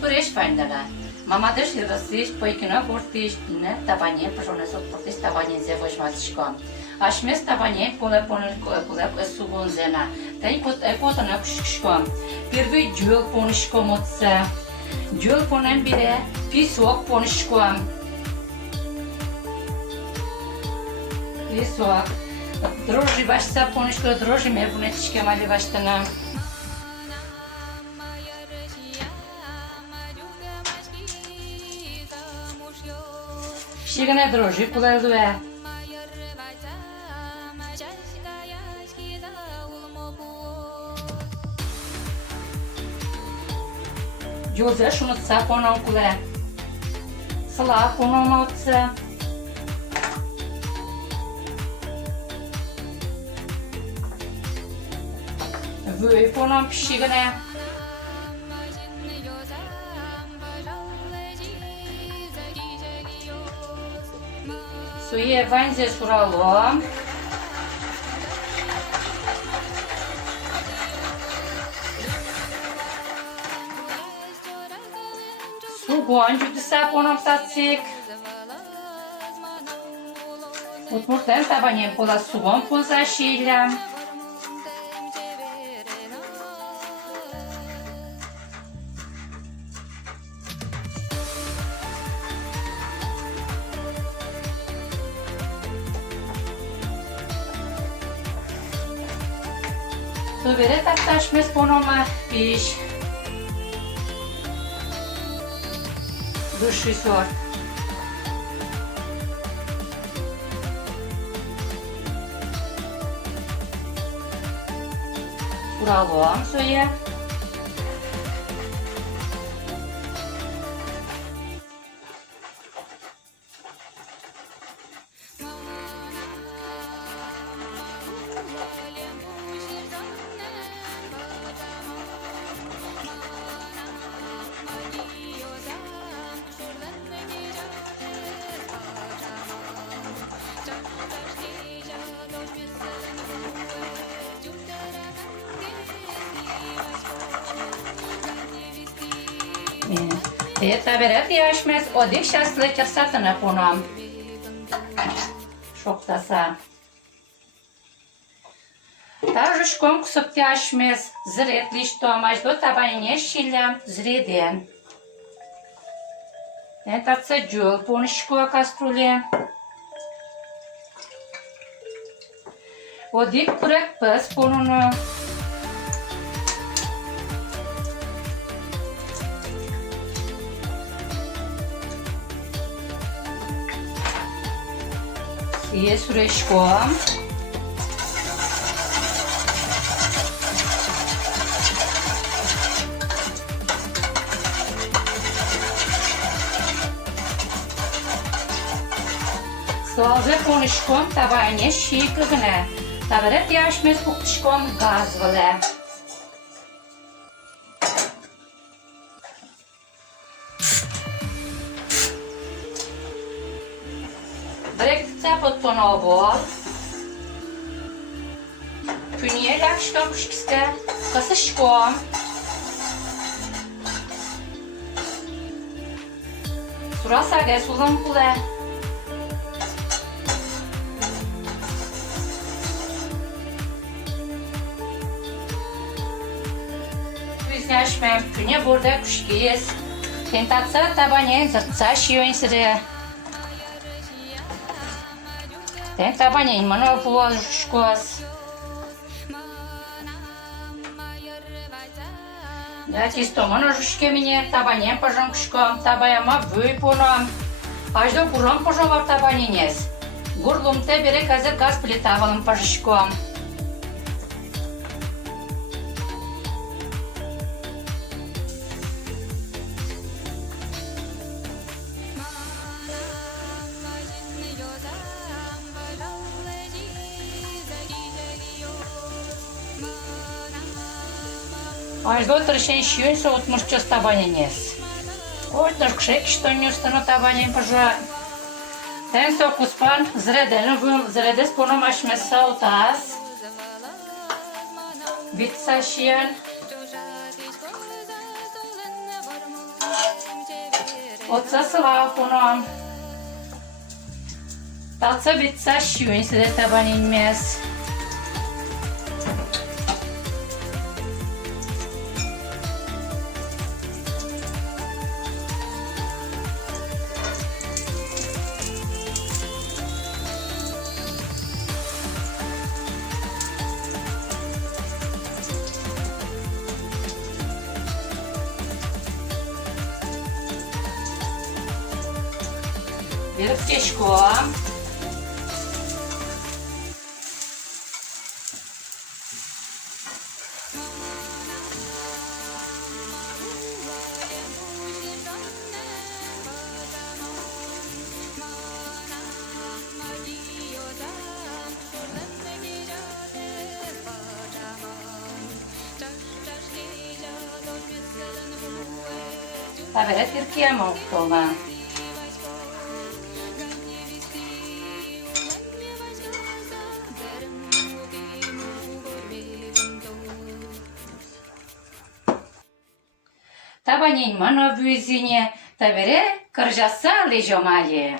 pureš fajndala. Mama też rostiš pojkino kurtiš, ne tabanie, proszę odportiš tabanie zewozmatişkom. Aşmez tabanie pole subunzena. Tej kotana kuşkom. Первый jul ponuşkom otsa. Jul ponen bire pisok ponuşkom. Pisok. Droži başsa ponuşko droži me bunetiške mali baştana. Şigene droži kulelue. Joze şunu saponan kule. Sala ponan otsa. Vöy ponan pişigene. Suye vanze suralım. Sugon judy saponom satsik. Utmurten tabanem pola sugon poza şiylem. Dobere taşmez ponoma piş. Duşu sor. Suralım soya. Это берет яшмес, одик сейчас летер сатана понам. Шоктаса. Также шком кусок яшмес, зрет лишь то, маж до табанине щилям зреден. Это цедюл, поншко каструле. Одик курек пес понуно. Є суречко. Сложе понишком табайне шикыгне. Табарет яшмес пуктишком газвале. Podponowo. Püniye lakştom kuşkiste. Kasışkom. Surasa gez uzun kule. Vizняшмем. Püniye burada kuşkiyiz. Tentacja tabanie zrca şiyoinsire. Ten tabanie imano położkos. Ja tisto mano żuszkie mnie tabanie porządkom, tabajama wyponom. Aż do porząd porządku tabanie nies. Gurlum te bere kazet gaz plitawalım porządkom. Аж до трещин щюнься от мужчо ставания нес. Ось наш кшек, что не устану табанем пожа. Тен со куспан зредес поном аж меса утас. Витсашиан. Oце salapunu. Tatsa bitsa şuyun size taban inmez. Беріп кешко. Tabii Türkiye mi oldu? Табанень мано бюзине, табере кыржаса лежомали.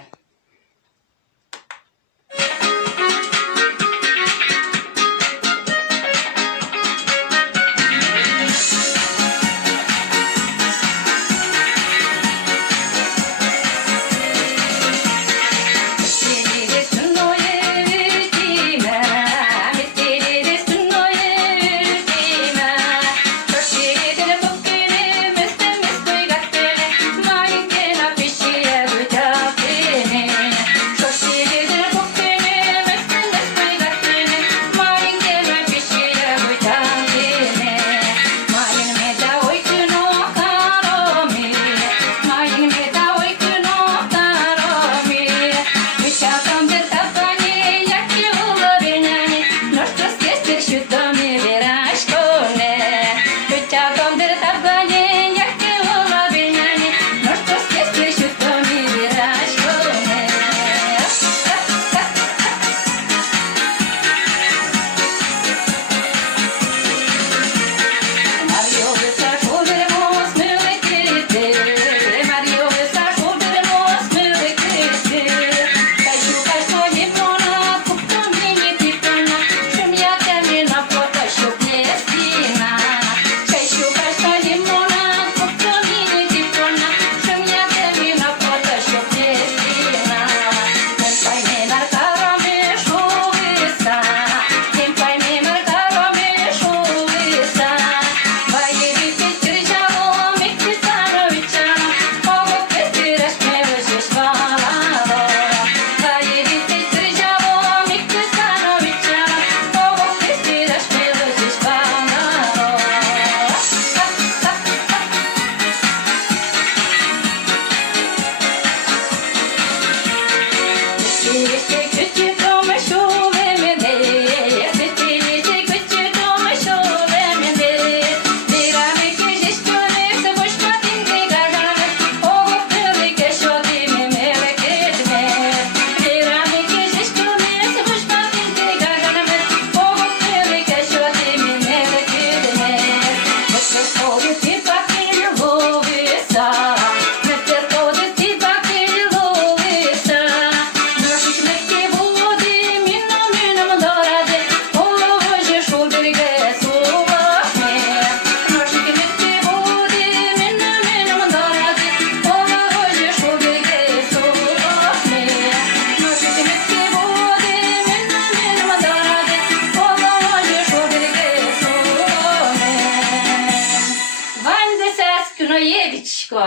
Євічко.